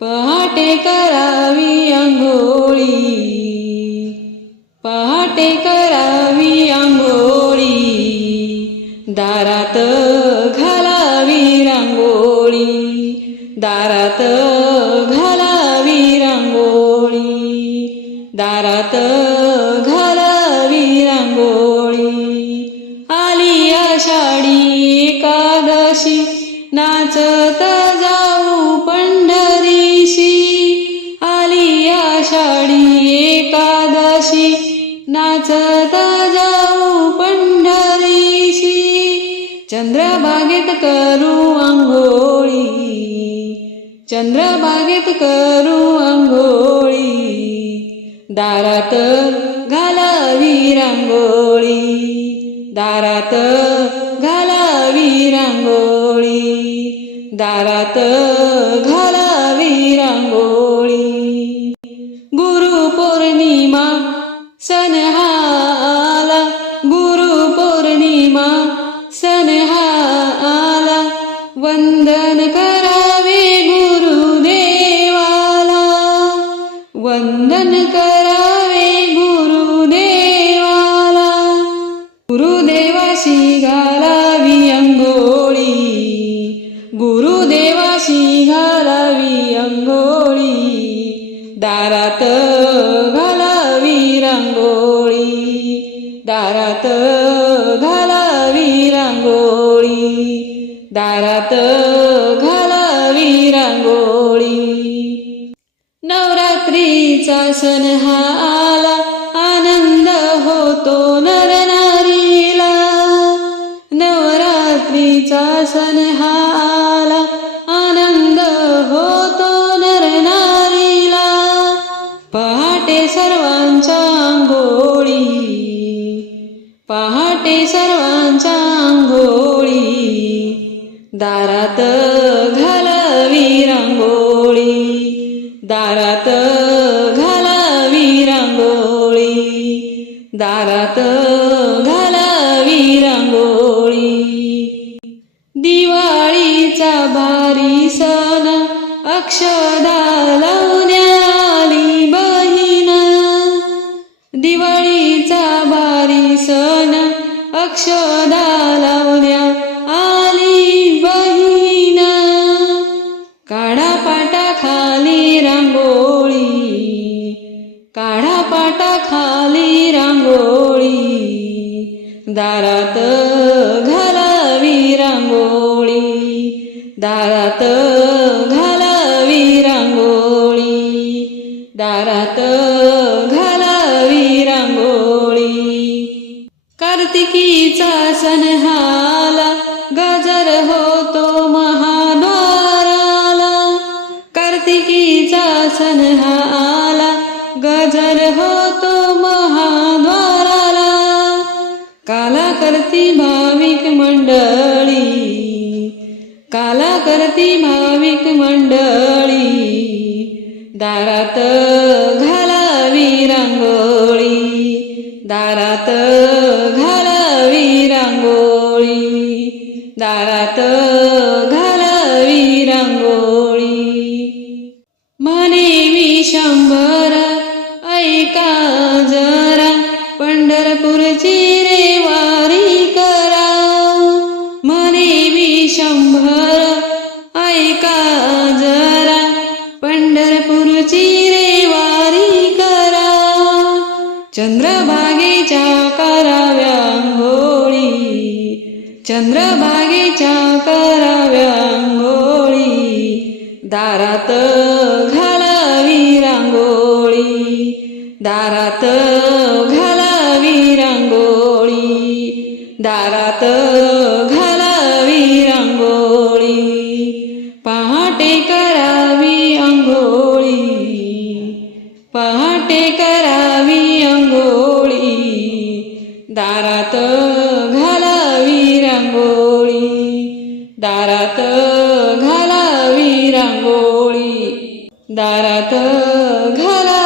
पहाटे करावी अंघोळी पहाटे करावी अंघोळी दारात घालावी रांगोळी. दारात घालावी रांगोळी. दारात घालावी रांगोळी. आली आषाढी एकादशी. नाचत जाऊ चंद्रबागेत करू आंघोळी. चंद्रबागेत करू आंघोळी. दारात घालावी रांगोळी. दारात घालावी रांगोळी. दारात घालावी रांगोळी. गुरुपौर्णिमा सण दारात घालावी रांगोळी. दारात घालावी रांगोळी. दारात घालावी रांगोळी. नवरात्रीचा सण हा आला आनंद होतो नरनारीला. नवरात्रीचा सण हा आंघोळी. पहाटे सर्वांच्या आंघोळी. दारात घालावी रांगोळी. दारात घालावी रांगोळी. दारात घालावी रांगोळी. दिवाळीचा भारी सण अक्षदाला अक्षदा लावल्या आली बहिणा. काढा पाटा खाली रांगोळी. काढा पाटा खाली रांगोळी. दारात घालावी रांगोळी. दारात घालावी रांगोळी. दारात कार्तिकीचा सनहाला गजर होतो महाद्वाराला कार्तिकीचा सण हा आला गजर होतो महाद्वाराला काला करती भाविक मंडळी काला करती भाविक मंडळी दारात घालावी रांगोळी. दारात घालावी रांगोळी. दारात घालावी रांगोळी. म्हणे मी शंभर ऐका जरा. पंढरपूरची रे वारी करा. म्हणे मी शंभर चंद्रभागेच्या कराव्या आंघोळी चंद्रभागेच्या कराव्या आंघोळी दारात घालावी रांगोळी. दारात घालावी रांगोळी. दारात घालावी रांगोळी. पहाटे करावी आंघोळी पहाटे करावी रांगोळी. दारात घालावी रांगोळी. दारात घालावी रांगोळी. दारात घाला